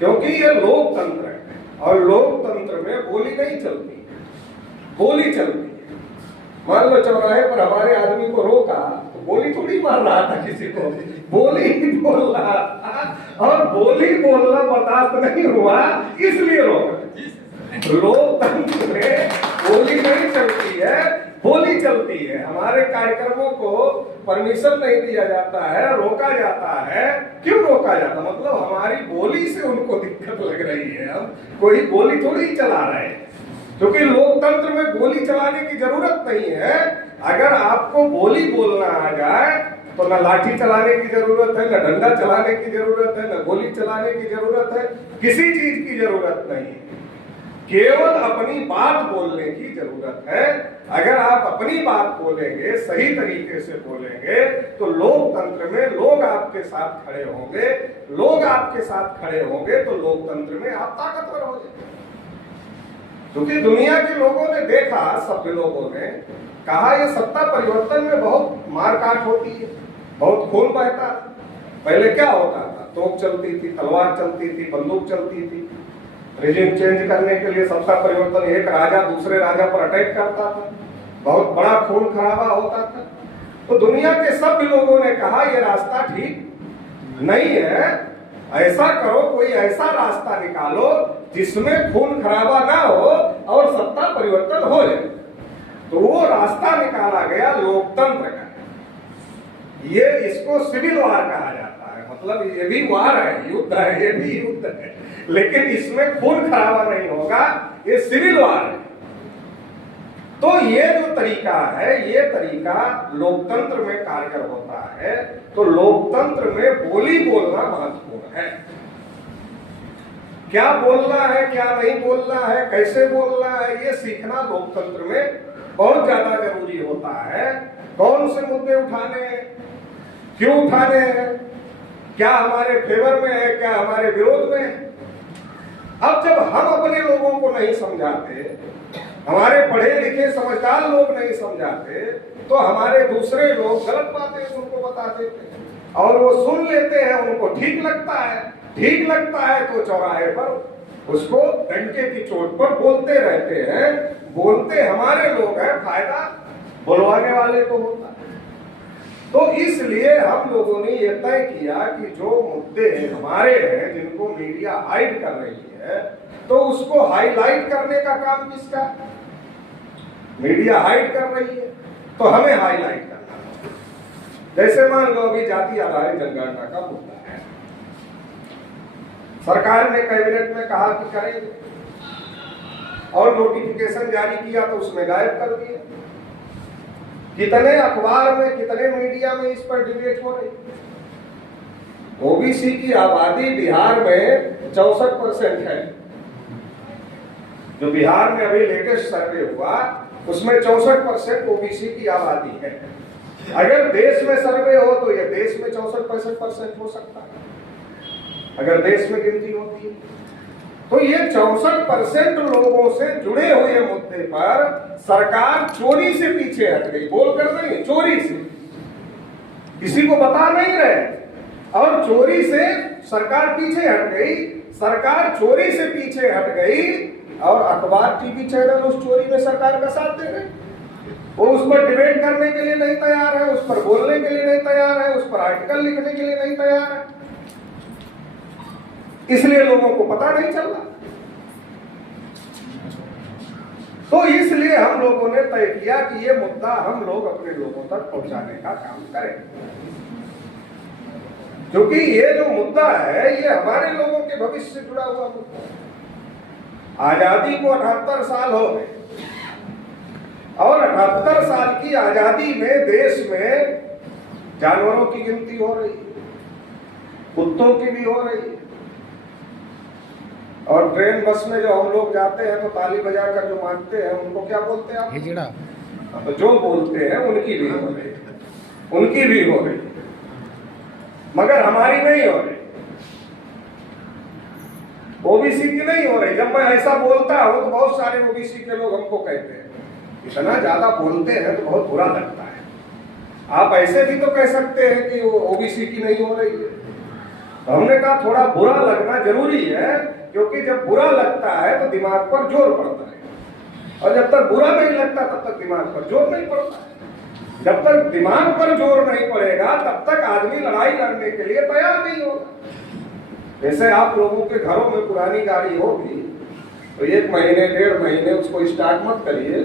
क्योंकि ये लोकतंत्र है और लोकतंत्र में बोली नहीं चलती है, बोली चलती है। मान लो चौराहे पर हमारे आदमी को रोका तो बोली थोड़ी मार रहा था किसी को, बोली ही बोल रहा था और बोली बोलना बर्दाश्त नहीं हुआ इसलिए रोका। लोकतंत्र में बोली नहीं चलती है, बोली चलती है। हमारे कार्यक्रमों को परमिशन नहीं दिया जाता है, रोका जाता है। क्यों रोका जाता? मतलब हमारी बोली से उनको दिक्कत लग रही है। हम कोई बोली थोड़ी चला रहे हैं, क्योंकि लोकतंत्र में गोली चलाने की जरूरत नहीं है। अगर आपको बोली बोलना आ जाए तो न लाठी चलाने की जरूरत है, न डंडा चलाने की जरूरत है, न गोली चलाने की जरूरत है, किसी चीज की जरूरत नहीं है। केवल अपनी बात बोलने की जरूरत है। अगर आप अपनी बात बोलेंगे, सही तरीके से बोलेंगे, तो लोकतंत्र में लोग आपके साथ खड़े होंगे। लोग आपके साथ खड़े होंगे तो लोकतंत्र में आप ताकतवर हो जाएंगे। क्योंकि दुनिया के लोगों ने देखा, सभ्य लोगों ने कहा, ये सत्ता परिवर्तन में बहुत मारकाट होती है, बहुत खून बहता। पहले क्या होता था? तोप चलती थी, तलवार चलती थी, बंदूक चलती थी। रिजिम चेंज करने के लिए सत्ता परिवर्तन, एक राजा दूसरे राजा पर अटैक करता था, बहुत बड़ा खून खराबा होता था। तो दुनिया के सभी लोगों ने कहा यह रास्ता ठीक नहीं है, ऐसा करो, कोई ऐसा रास्ता निकालो जिसमें खून खराबा ना हो और सत्ता परिवर्तन हो जाए। तो वो रास्ता निकाला गया लोकतंत्र का। ये इसको सिविल वार कहा जाता है। मतलब ये भी वार है, युद्ध है, ये भी युद्ध है, लेकिन इसमें खून खराबा नहीं होगा, ये सिविल वार है। तो ये जो तरीका है, ये तरीका लोकतंत्र में कारगर होता है। तो लोकतंत्र में बोली बोलना महत्वपूर्ण है। क्या बोलना है, क्या नहीं बोलना है, कैसे बोलना है, ये सीखना लोकतंत्र में बहुत ज्यादा जरूरी होता है। कौन से मुद्दे उठाने हैं, क्यों उठाने हैं, क्या हमारे फेवर में है, क्या हमारे विरोध में है। अब जब हम अपने लोगों को नहीं समझाते, हमारे पढ़े लिखे समझदार लोग नहीं समझाते, तो हमारे दूसरे लोग गलत बातें उनको बता देते हैं और वो सुन लेते हैं, उनको ठीक लगता है। ठीक लगता है तो चौराहे पर उसको डंके की चोट पर बोलते रहते हैं। बोलते हमारे लोग हैं, फायदा बुलवाने वाले को होता है। तो इसलिए हम लोगों ने यह तय किया कि जो मुद्दे हमारे हैं, जिनको मीडिया हाइड कर रही है, तो उसको हाईलाइट करने का काम किसका? मीडिया हाइड कर रही है तो हमें हाईलाइट करना। जैसे मान लो अभी जाति आधारित जनगणना का मुद्दा है, सरकार ने कैबिनेट में कहा कि करेंगे और नोटिफिकेशन जारी किया तो उसमें गायब कर दिया। कितने अखबार में, कितने मीडिया में इस पर डिबेट हो रही। ओबीसी की आबादी बिहार में 64% है। जो बिहार में अभी लेटेस्ट सर्वे हुआ उसमें 64% ओबीसी की आबादी है। अगर देश में सर्वे हो तो यह देश में 64-65% हो सकता है, अगर देश में गिनती होती है। तो ये 64% लोगों से जुड़े हुए मुद्दे पर सरकार चोरी से पीछे हट गई। बोलकर नहीं, चोरी से, किसी को बता नहीं रहे और चोरी से सरकार पीछे हट गई। सरकार चोरी से पीछे हट गई और अखबार, टीवी चैनल उस चोरी में सरकार का साथ दे रहे। वो उस पर डिबेट करने के लिए नहीं तैयार है, उस पर बोलने के लिए नहीं तैयार है, उस पर आर्टिकल लिखने के लिए नहीं तैयार है। इसलिए लोगों को पता नहीं चल रहा। तो इसलिए हम लोगों ने तय किया कि ये मुद्दा हम लोग अपने लोगों तक पहुंचाने का काम करें, क्योंकि ये जो मुद्दा है ये हमारे लोगों के भविष्य से जुड़ा हुआ मुद्दा है। आजादी को 78 साल हो गए और 78 साल की आजादी में देश में जानवरों की गिनती हो रही है, कुत्तों की भी हो रही है। और ट्रेन बस में जो हम लोग जाते हैं तो ताली बजाकर जो मानते हैं उनको क्या बोलते हैं आप? तो जो बोलते हैं उनकी भी हो रही, उनकी भी हो रही, मगर हमारी नहीं हो रही, ओबीसी की नहीं हो रही। जब मैं ऐसा बोलता हूं तो बहुत सारे ओबीसी के लोग हमको कहते हैं इतना ज्यादा बोलते हैं तो बहुत बुरा लगता है। आप ऐसे भी तो कह सकते हैं कि वो ओबीसी की नहीं हो रही है, हमने कहा थोड़ा बुरा लगना जरूरी है, क्योंकि जब बुरा लगता है तो दिमाग पर जोर पड़ता है, और जब तक बुरा नहीं लगता तब तक दिमाग पर जोर नहीं पड़ता है। जब तक दिमाग पर जोर नहीं पड़ेगा तब तक आदमी लड़ाई लड़ने के लिए तैयार नहीं होगा। जैसे आप लोगों के घरों में पुरानी गाड़ी होगी तो 1 महीने 1.5 महीने उसको स्टार्ट मत करिए,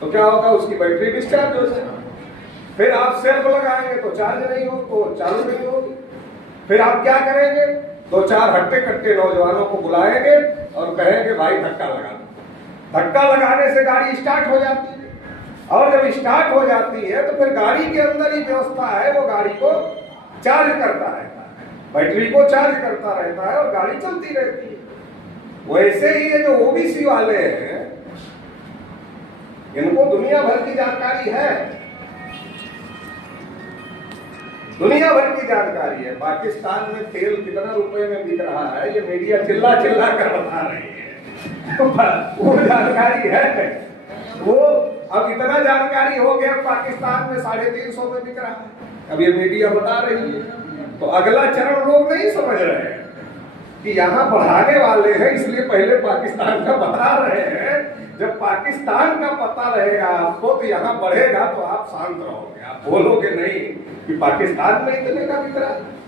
तो क्या होगा, उसकी बैटरी डिस्चार्ज हो जाएगी। फिर आप सेल्फ लगाएंगे तो चार्ज नहीं हो, तो चालू नहीं होगी। फिर आप क्या करेंगे, 2-4 हट्टे कट्टे नौजवानों को बुलाएंगे और कहेंगे भाई धक्का लगा दो। धक्का लगाने से गाड़ी स्टार्ट हो जाती है, और जब स्टार्ट हो जाती है तो फिर गाड़ी के अंदर ही व्यवस्था है, वो गाड़ी को चार्ज करता रहता है, बैटरी को चार्ज करता रहता है और गाड़ी चलती रहती है। वैसे ही ये जो ओबीसी वाले हैं, इनको दुनिया भर की जानकारी है, दुनिया भर की जानकारी है। पाकिस्तान में तेल कितना रुपए में बिक रहा है ये मीडिया चिल्ला चिल्ला कर बता रही है। वो जानकारी है, वो अब इतना जानकारी हो गया पाकिस्तान में 350 में बिक रहा है, अब ये मीडिया बता रही है। तो अगला चरण लोग नहीं समझ रहे हैं कि यहाँ बढ़ाने वाले हैं, इसलिए पहले पाकिस्तान का बता रहे हैं। जब पाकिस्तान का पता रहेगा आपको तो यहाँ बढ़ेगा, तो आप शांत रहोगे, आप बोलोगे नहीं कि पाकिस्तान में इतने का बिक रहा है।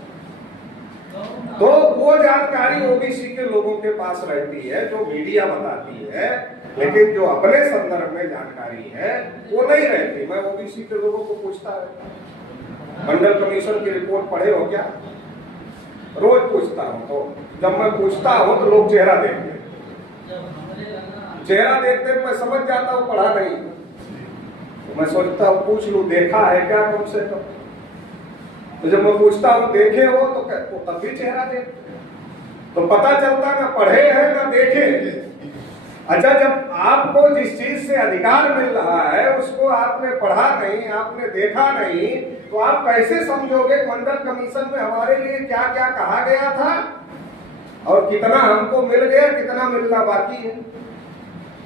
तो वो जानकारी ओबीसी के लोगों के पास रहती है जो मीडिया बताती है, लेकिन जो अपने संदर्भ में जानकारी है वो नहीं रहती। मैं ओबीसी के लोगों को पूछता है, मंडल कमीशन की रिपोर्ट पढ़े हो क्या, रोज पूछता हूँ। तो जब मैं पूछता हूँ तो लोग चेहरा देखते हैं, चेहरा देखते मैं समझ जाता हूँ पढ़ा नहीं। तो मैं सोचता हूँ पूछ लूँ देखा है क्या कम से कम। तो जब मैं पूछता हूँ देखे हो तो तब भी चेहरा देखते, तो पता चलता ना पढ़े हैं ना देखे। अच्छा, जब आपको जिस चीज से अधिकार मिल रहा है उसको आपने पढ़ा नहीं, आपने देखा नहीं, तो आप कैसे समझोगे मंडल कमीशन में हमारे लिए क्या क्या कहा गया था और कितना हमको मिल गया, कितना मिलना बाकी है।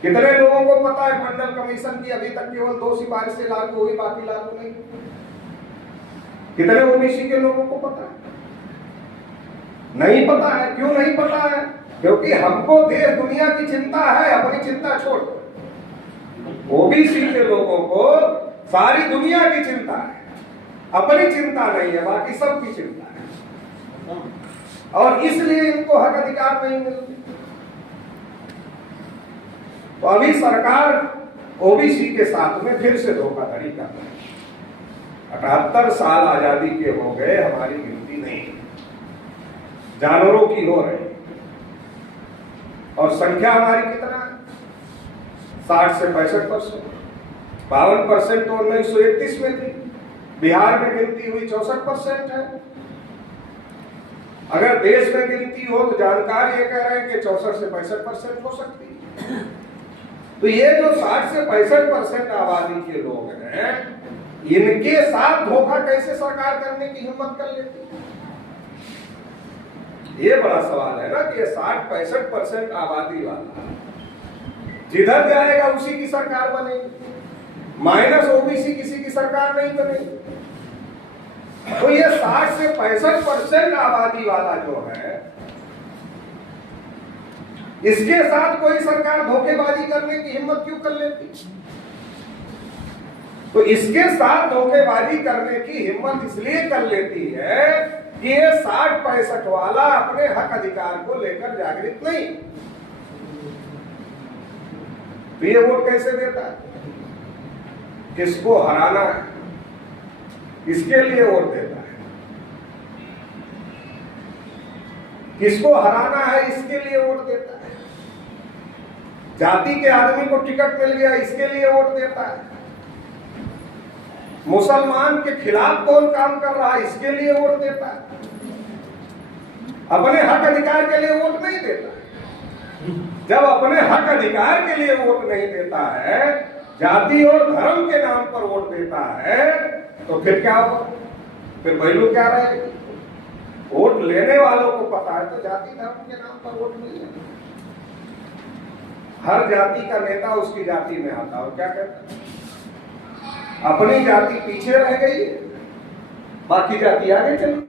कितने लोगों को पता है मंडल कमीशन की अभी तक केवल 2 सिफारिशें लागू हुई, बाकी लागू नहीं। कितने ओबीसी के लोगों को पता है? नहीं पता है। क्यों नहीं पता है? क्योंकि हमको देश दुनिया की चिंता है, अपनी चिंता छोड़। ओबीसी के लोगों को सारी दुनिया की चिंता है, अपनी चिंता नहीं है, बाकी सबकी चिंता है, और इसलिए इनको हक अधिकार नहीं मिलते। तो अभी सरकार ओबीसी के साथ में फिर से धोखाधड़ी कर रही है। 78 साल आजादी के हो गए, हमारी गिनती नहीं, जानवरों की हो रही, और संख्या हमारी कितना है, 60 से 65%। 52% तो 1931 में थी। बिहार में गिनती हुई 64% है। अगर देश में गिनती हो तो जानकार ये कह रहे हैं कि 64 से 65% हो सकती है। तो ये जो 60 से 65% आबादी के लोग हैं, इनके साथ धोखा कैसे सरकार करने की हिम्मत कर लेती है? ये बड़ा सवाल है ना कि 60-65% आबादी वाला जिधर जाएगा उसी की सरकार बनेगी, माइनस ओबीसी किसी की सरकार नहीं बनेगी। तो ये 60 से 65% आबादी वाला जो है, इसके साथ कोई सरकार धोखेबाजी करने की हिम्मत क्यों कर लेती? तो इसके साथ धोखेबाजी करने की हिम्मत इसलिए कर लेती है कि ये 60-65 वाला अपने हक अधिकार को लेकर जागृत नहीं। तो ये वोट कैसे देता है? किसको हराना है इसके लिए वोट देता है, किसको हराना है इसके लिए वोट देता है, जाति के आदमी को टिकट मिल गया इसके लिए वोट देता है, मुसलमान के खिलाफ कौन काम कर रहा है इसके लिए वोट देता है, अपने हक अधिकार के लिए वोट नहीं देता है। जब अपने हक अधिकार के लिए वोट नहीं देता है, जाति और धर्म के नाम पर वोट देता है, तो फिर क्या होगा? फिर वैल्यू क्या रहेगी? वोट लेने वालों को पता है तो जाति धर्म के नाम पर वोट नहीं है। हर जाति का नेता उसकी जाति में आता है और क्या कहता है? अपनी जाति पीछे रह गई, बाकी जाति आगे चली।